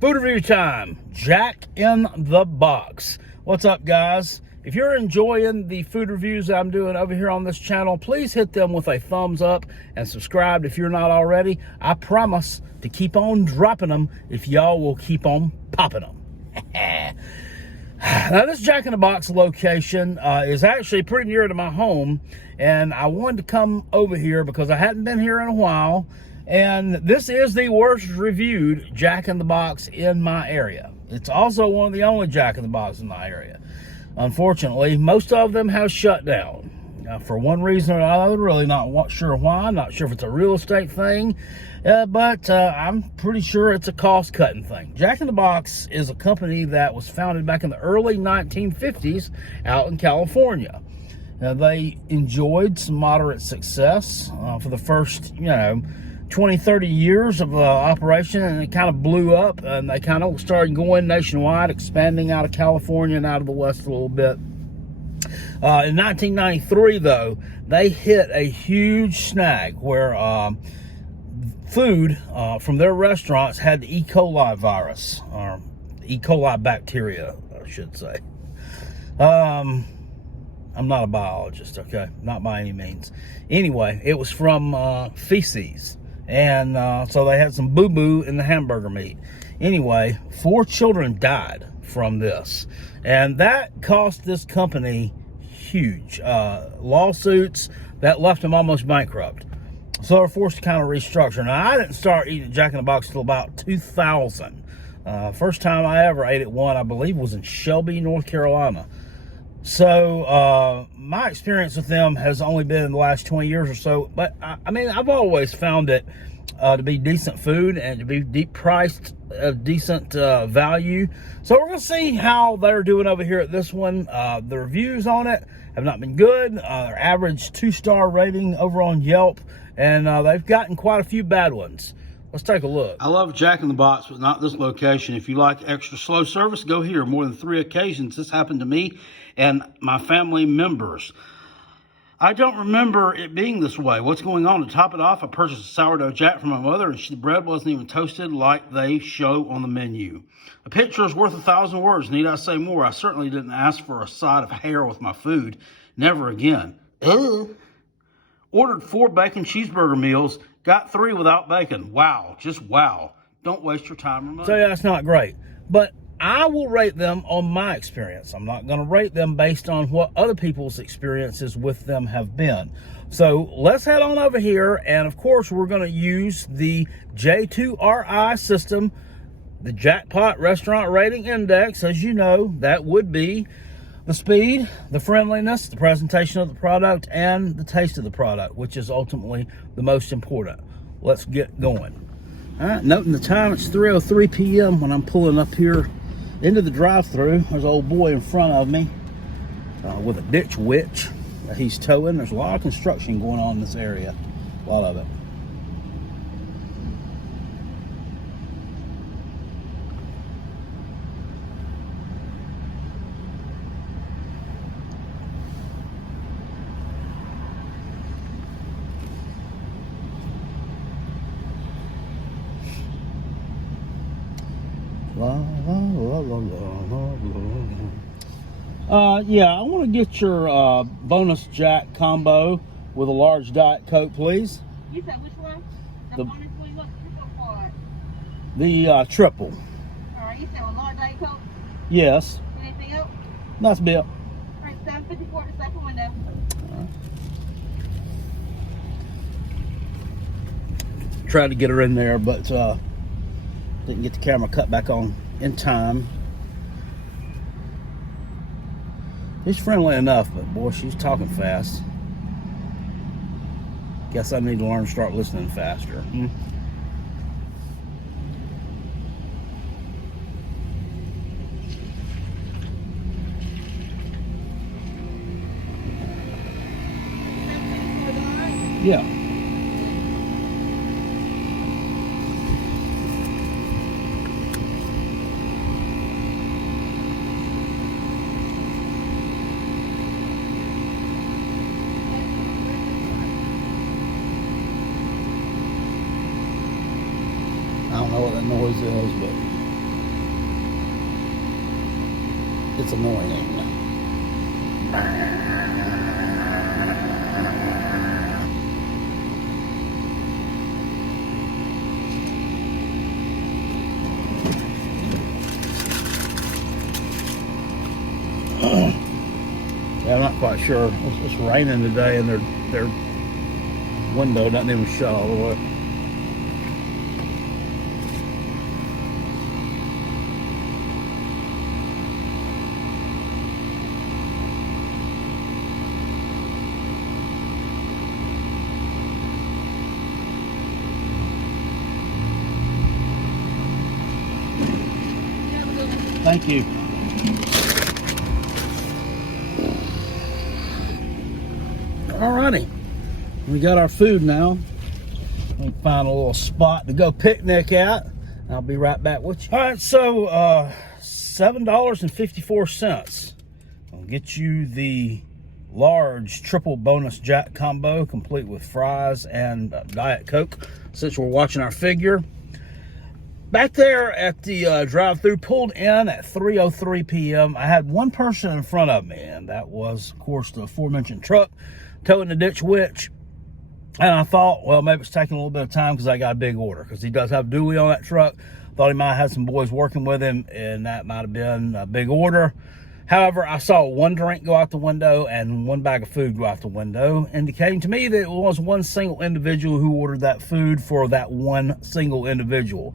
Food review time. Jack in the Box. What's up, guys? If you're enjoying the food reviews that I'm doing over here on this channel, please hit them with a thumbs up and subscribe if you're not already. I promise to keep on dropping them if y'all will keep on popping them. Now, this Jack in the Box location is actually pretty near to my home, and I wanted to come over here because I hadn't been here in a while. And this is the worst reviewed Jack in the Box in my area. It's also one of the only Jack in the Box in my area. Unfortunately, most of them have shut down. For one reason or another, really not sure why. I'm not sure if it's a real estate thing, but I'm pretty sure it's a cost-cutting thing. Jack in the Box is a company that was founded back in the early 1950s out in California. Now, they enjoyed some moderate success for the first, 20, 30 years of operation, and it kind of blew up, and they kind of started going nationwide, expanding out of California and out of the West a little bit. In 1993, though, they hit a huge snag where food from their restaurants had the E. coli virus, or E. coli bacteria, I should say. I'm not a biologist, okay? Not by any means. Anyway, it was from feces. And so they had some boo-boo in the hamburger meat. Anyway, 4 children died from this. And that cost this company huge lawsuits that left them almost bankrupt. So they're forced to kind of restructure. Now, I didn't start eating Jack in the Box until about 2000. First time I ever ate at one, I believe, was in Shelby, North Carolina. So my experience with them has only been in the last 20 years or so. But I mean, I've always found it to be decent food and to be deep priced, decent value. So we're going to see how they're doing over here at this one. The reviews on it have not been good. Their average 2-star rating over on Yelp, and they've gotten quite a few bad ones. Let's take a look. I love Jack in the Box, but not this location. If you like extra slow service, go here. More than 3 occasions this happened to me and my family members. I don't remember it being this way. What's going on? To top it off, I purchased a sourdough jack from my mother, and the bread wasn't even toasted like they show on the menu. A picture is worth 1,000 words. Need I say more? I certainly didn't ask for a side of hair with my food. Never again. Ugh. Ordered 4 bacon cheeseburger meals. Got 3 without bacon. Wow. Just wow. Don't waste your time or money. So yeah, that's not great. But I will rate them on my experience. I'm not going to rate them based on what other people's experiences with them have been. So let's head on over here. And of course, we're going to use the J2RI system, the Jackpot Restaurant Rating Index. As you know, that would be the speed, the friendliness, the presentation of the product, and the taste of the product, which is ultimately the most important. Let's get going. All right, noting the time, it's 3:03 p.m. when I'm pulling up here into the drive-thru. There's an old boy in front of me with a ditch witch that he's towing. There's a lot of construction going on in this area, a lot of it. Yeah, I want to get your bonus Jack combo with a large Diet Coke, please. You said which one? The bonus one, what for? The triple. All right, you said a large Diet Coke? Yes. Anything else? That's a bit. All right, 754 the second window. Tried to get her in there, but didn't get the camera cut back on in time. She's friendly enough, but boy, she's talking fast. Guess I need to learn to start listening faster. Yeah. I don't know what that noise is, but It's annoying. Yeah, I'm not quite sure. It's raining today, and their window doesn't even shut all the way. Thank you. Alrighty, we got our food now. We find a little spot to go picnic at. I'll be right back with you. All right, so $7.54. I'll get you the large triple bonus Jack combo, complete with fries and Diet Coke, since we're watching our figure. Back there at the drive-thru, pulled in at 3:03 p.m. I had one person in front of me, and that was, of course, the aforementioned truck towing the Ditch Witch. And I thought, well, maybe it's taking a little bit of time because I got a big order, because he does have dually on that truck. Thought he might have had some boys working with him, and that might have been a big order. However, I saw one drink go out the window and one bag of food go out the window, indicating to me that it was one single individual who ordered that food for that one single individual.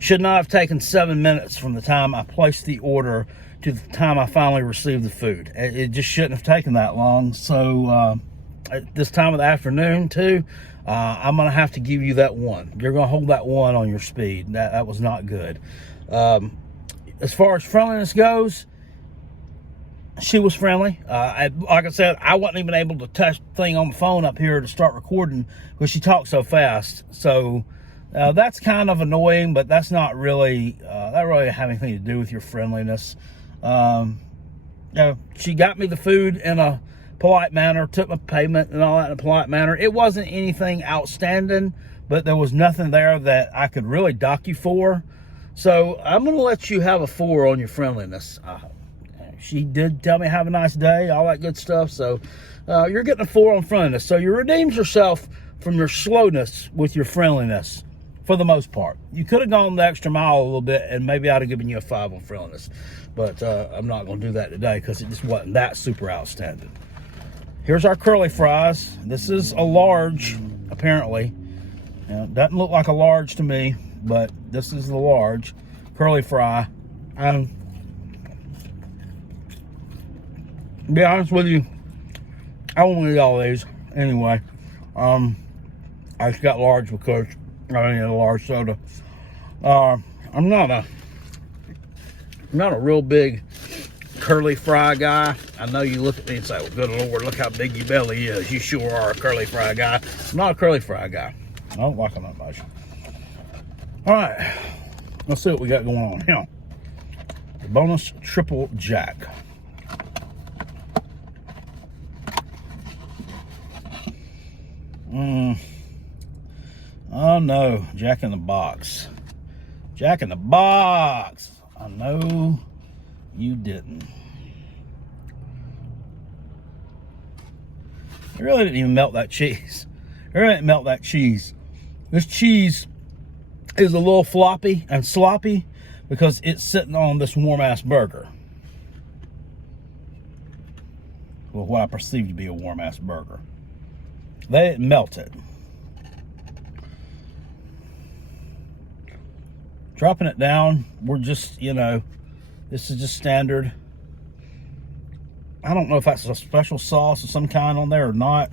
Should not have taken 7 minutes from the time I placed the order to the time I finally received the food. It just shouldn't have taken that long. So at this time of the afternoon too, I'm gonna have to give you that one. You're gonna hold that one on your speed. That was not good. As far as friendliness goes, she was friendly. Like I said, I wasn't even able to touch the thing on the phone up here to start recording because she talked so fast. So that's kind of annoying, but that's not really, that really have anything to do with your friendliness. She got me the food in a polite manner, took my payment and all that in a polite manner. It wasn't anything outstanding, but there was nothing there that I could really dock you for. So I'm going to let you have a 4 on your friendliness. She did tell me have a nice day, all that good stuff. So you're getting a 4 on friendliness. So you redeemed yourself from your slowness with your friendliness. For the most part, you could have gone the extra mile a little bit, and maybe I'd have given you a 5 on friendliness. But I'm not going to do that today because it just wasn't that super outstanding. Here's our curly fries. This is a large, apparently. It doesn't look like a large to me, but this is the large curly fry. To be honest with you, I won't eat all these anyway. I just got large because I need a large soda. I'm not a real big curly fry guy. I know you look at me and say, well, good Lord, look how big your belly is. You sure are a curly fry guy. I'm not a curly fry guy. I don't like them that much. All right, let's see what we got going on here. The bonus triple Jack. Oh no, Jack in the Box. Jack in the Box. I know you didn't. It really didn't even melt that cheese. It really didn't melt that cheese. This cheese is a little floppy and sloppy because it's sitting on this warm ass burger. Well, what I perceive to be a warm ass burger. They didn't melt it. Dropping it down, we're just, this is just standard. I don't know if that's a special sauce of some kind on there or not.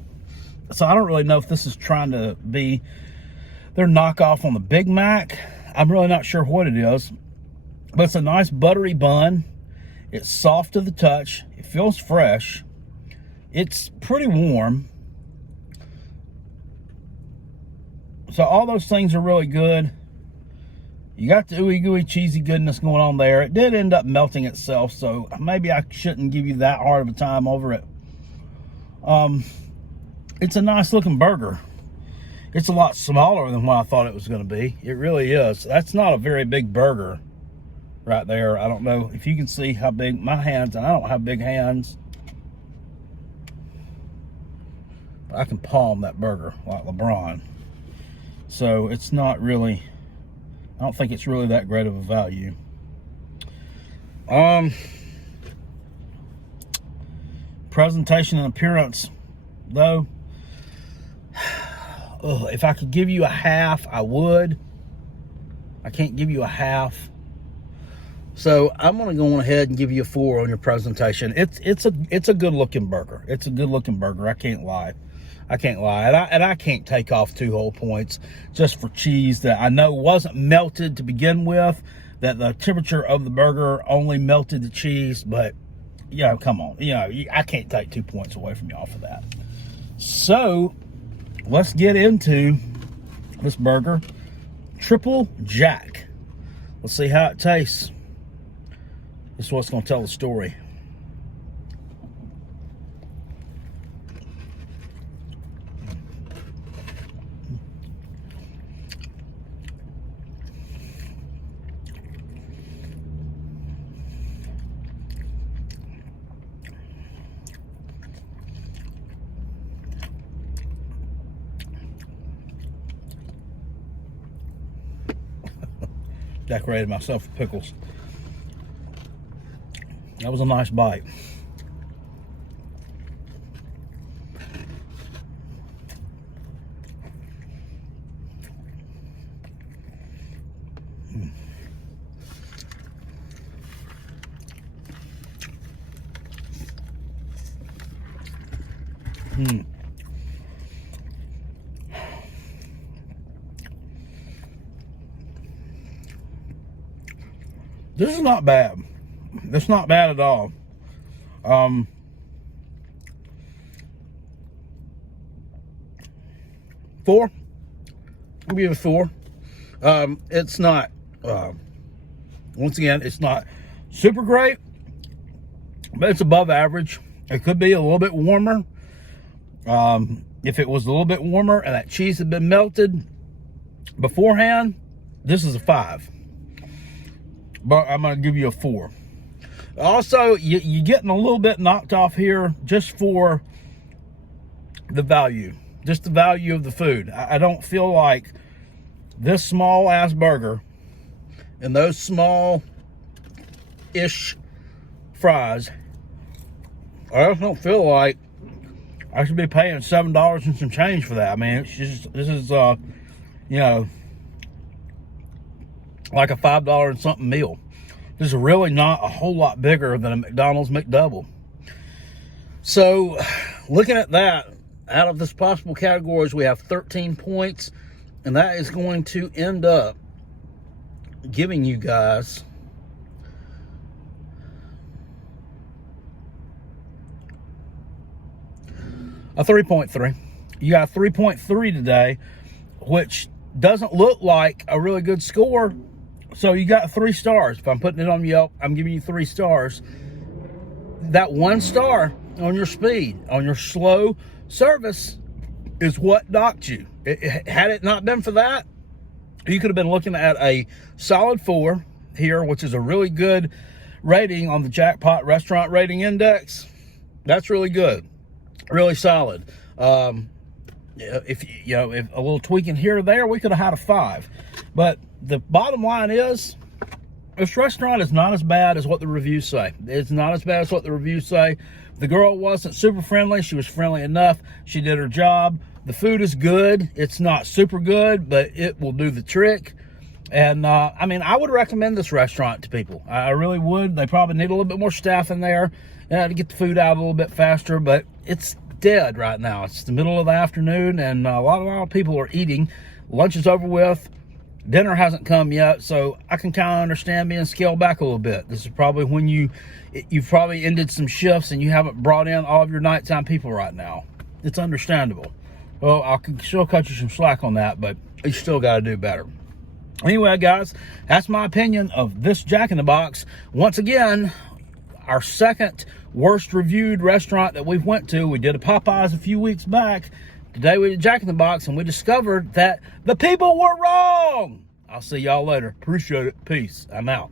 So I don't really know if this is trying to be their knockoff on the Big Mac. I'm really not sure what it is. But it's a nice buttery bun. It's soft to the touch. It feels fresh. It's pretty warm. So all those things are really good. You got the ooey gooey cheesy goodness going on there. It did end up melting itself, so maybe I shouldn't give you that hard of a time over it. It's a nice looking burger. It's a lot smaller than what I thought it was going to be. It really is. That's not a very big burger. right there. I don't know if you can see how big my hands, and I don't have big hands. I can palm that burger like LeBron. So it's not really, I don't think it's really that great of a value. Presentation and appearance, though, if I could give you a half, I would. I can't give you a half. So I'm going to go on ahead and give you a 4 on your presentation. It's a good looking burger. It's a good looking burger. I can't lie. And I can't take off 2 whole points just for cheese that I know wasn't melted to begin with, that the temperature of the burger only melted the cheese. But, you know, come on. You know, I can't take 2 points away from y'all for that. So let's get into this burger. Triple Jack. Let's see how it tastes. This is what's going to tell the story. Decorated myself with pickles. That was a nice bite. This is not bad. It's not bad at all. I'll give it a 4. It's not, once again, it's not super great, but it's above average. It could be a little bit warmer. If it was a little bit warmer and that cheese had been melted beforehand, this is a 5. But I'm going to give you a 4. Also, you're getting a little bit knocked off here just for the value. Just the value of the food. I don't feel like this small-ass burger and those small-ish fries, I just don't feel like I should be paying $7 and some change for that. I mean, it's just, this is, you know, like a $5 and something meal. This is really not a whole lot bigger than a McDonald's McDouble. So, looking at that, out of this possible categories, we have 13 points, and that is going to end up giving you guys a 3.3. You got a 3.3 today, which doesn't look like a really good score. So you got 3 stars. If I'm putting it on Yelp, I'm giving you 3 stars. That 1 star on your speed, on your slow service, is what knocked you. Had it not been for that, you could have been looking at a solid 4 here, which is a really good rating on the Jackpot Restaurant Rating Index. That's really good, really solid. If if a little tweaking here or there, we could have had a 5. But the bottom line is, this restaurant is not as bad as what the reviews say. It's not as bad as what the reviews say. The girl wasn't super friendly. She was friendly enough. She did her job. The food is good. It's not super good, but it will do the trick. And, I mean, I would recommend this restaurant to people. I really would. They probably need a little bit more staff in there to get the food out a little bit faster, but it's dead right now. It's the middle of the afternoon, and a lot of people are eating. Lunch is over with. Dinner hasn't come yet, so I can kind of understand being scaled back a little bit. This is probably when you've probably ended some shifts and you haven't brought in all of your nighttime people right now. It's understandable. Well, I can still cut you some slack on that, but you still got to do better. Anyway, guys, that's my opinion of this Jack in the Box. Once again, our second worst reviewed restaurant that we've went to. We did a Popeyes a few weeks back. Today we did Jack in the Box, and we discovered that the people were wrong. I'll see y'all later. Appreciate it. Peace. I'm out.